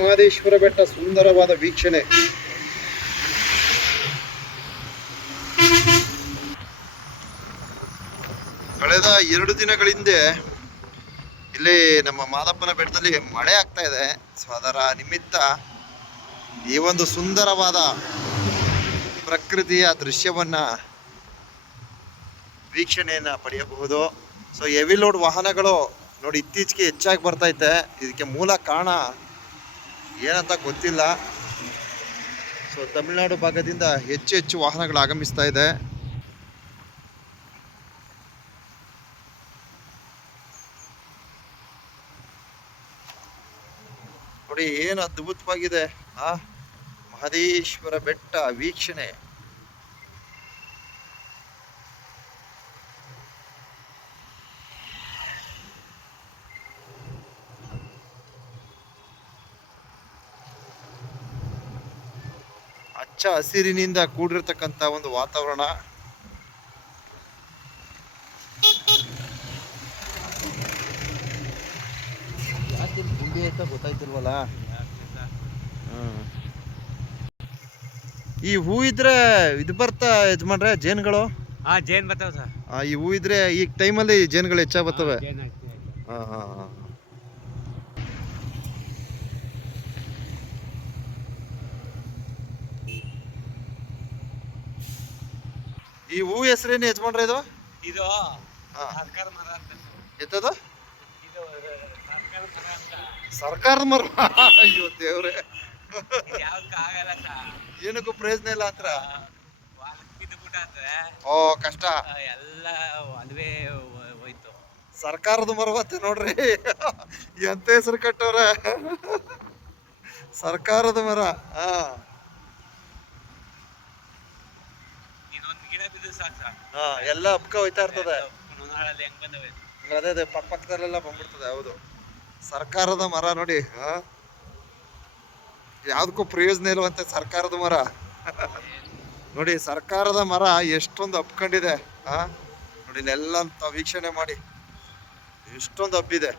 ಮಹದೇಶ್ವರ ಬೆಟ್ಟ ಸುಂದರವಾದ ವೀಕ್ಷಣೆ. ಕಳೆದ ಎರಡು ದಿನಗಳ ಹಿಂದೆ ಇಲ್ಲಿ ನಮ್ಮ ಮಾದಪ್ಪನ ಬೆಟ್ಟದಲ್ಲಿ ಮಳೆ ಆಗ್ತಾ ಇದೆ. ಸೊ ಅದರ ನಿಮಿತ್ತ ಈ ಒಂದು ಸುಂದರವಾದ ಪ್ರಕೃತಿಯ ದೃಶ್ಯವನ್ನ ವೀಕ್ಷಣೆಯನ್ನು ಪಡೆಯಬಹುದು. ಸೊ ಹೆವಿ ಲೋಡ್ ವಾಹನಗಳು ನೋಡಿ ಇತ್ತೀಚೆಗೆ ಹೆಚ್ಚಾಗಿ ಬರ್ತೈತೆ ಇದಕ್ಕೆ ಮೂಲ ಕಾರಣ ಏನಂತ ಗೊತ್ತಿಲ್ಲ. ಸೊ ತಮಿಳುನಾಡು ಭಾಗದಿಂದ ಹೆಚ್ಚು ಹೆಚ್ಚು ವಾಹನಗಳು ಆಗಮಿಸ್ತಾ ಇದೆ. ನೋಡಿ ಏನು ಅದ್ಭುತವಾಗಿದೆ. ಆ ಮಹದೇಶ್ವರ ಬೆಟ್ಟ ವೀಕ್ಷಣೆ. ಹಚ್ಚ ಹಸಿರಿನಿಂದ ಕೂಡಿರ್ತಕ್ಕಂಥ ಒಂದು ವಾತಾವರಣ. ಗುಂಡಿ ಅಂತ ಗೊತ್ತಾಯ್ತಿಲ್ವಲ್ಲ. ಈ ಹೂ ಇದ್ರೆ ಇದು ಬರ್ತಾ ಯಜಮಾನ್ರೆ ಜೇನುಗಳು ಹಾ ಜೇನ್ ಬರ್ತಾವ ಸರ್ ಆ, ಈ ಹೂ ಇದ್ರೆ ಈ ಟೈಮಲ್ಲಿ ಜೇನುಗಳು ಹೆಚ್ಚಾಗಿ ಬರ್ತವೆ ಜೇನ್ ಹಾಕ್ತೀವಿ. ಹಾ, ಹಾ, ಹಾ. ಈ ಹೂ ಹೆಸರೇನು ಯಜಮಾನ್ರೆ ಇದು ಇದು ಹಾ. ಸರ್ಕಾರ ಮರ ಅಂತ ಇದು ಸರ್ಕಾರದ ಮರ ಅಯ್ಯೋ ದೇವ್ರೆ. ಏನಕ್ಕೂ ಪ್ರಯೋಜನ ಇಲ್ಲ ಹತ್ರ ಓ ಕಷ್ಟ. ಎಲ್ಲ ಅಲ್ವೇ ಹೋಯ್ತು ಸರ್ಕಾರದ ಮರ ಮತ್ತೆ ನೋಡ್ರಿ. ಎಂತ ಹೆಸರು ಕಟ್ಟವ್ರ? ಸರ್ಕಾರದ ಮರ ಹಾ ಎಲ್ಲ ಅಪ್ಕ ಹೋಯ್ತಾ ಇರ್ತದೆ. ಅದೇ ಅದೇ ಪಕ್ಕ ಪಕ್ಕದಲ್ಲೆಲ್ಲ ಬಂದ್ಬಿಡ್ತದೆ ಹೌದು. ಸರ್ಕಾರದ ಮರ ನೋಡಿ ಯಾವುದಕ್ಕೂ ಪ್ರಯೋಜನ ಇಲ್ವಂತೆ ಸರ್ಕಾರದ ಮರ. ನೋಡಿ, ಸರ್ಕಾರದ ಮರ ಎಷ್ಟೊಂದು ಹಬ್ಕೊಂಡಿದೆ ಆ ನೋಡಿ ಇಲ್ಲೆಲ್ಲ ಅಂತ ವೀಕ್ಷಣೆ ಮಾಡಿ. ಎಷ್ಟೊಂದು ಹಬ್ಬಿದೆ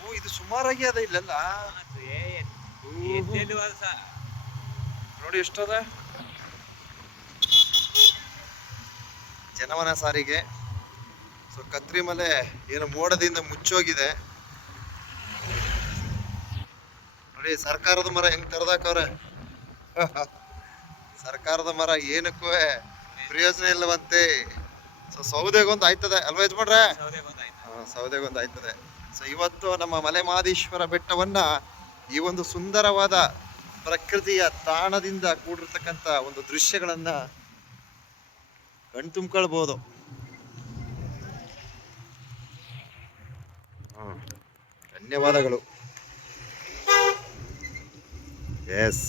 ಓ, ಇದು ಸುಮಾರಾಗಿ ಅದ ಇಲ್ಲೆಲ್ಲ? ನೋಡಿ, ಎಷ್ಟದ? ಜನವನ ಸಾರಿಗೆ. ಸೊ ಕತ್ರಿ ಮಲೆ ಏನು ಮೋಡದಿಂದ ಮುಚ್ಚೋಗಿದೆ. ನೋಡಿ, ಸರ್ಕಾರದ ಮರ ಹೆಂಗ್ ತರದಾಕವ್ರೆ? ಸರ್ಕಾರದ ಮರ ಏನಕ್ಕೂ ಪ್ರಯೋಜನ ಇಲ್ಲವಂತೆ. ಸೊ ಸೌದೆಗೊಂದು ಆಯ್ತದೆ ಅಲ್ವಾ ಯಜಮಾನ್ರೆ? ಸೌದೆಗೊಂದು ಆಯ್ತದೆ. ಸೊ ಇವತ್ತು ನಮ್ಮ ಮಲೆ ಮಹಾದೇಶ್ವರ ಬೆಟ್ಟವನ್ನ ಈ ಒಂದು ಸುಂದರವಾದ ಪ್ರಕೃತಿಯ ತಾಣದಿಂದ ಕೂಡಿರ್ತಕ್ಕಂಥ ಒಂದು ದೃಶ್ಯಗಳನ್ನ ಕಣ್ ಧನ್ಯವಾದಗಳು. ಎಸ್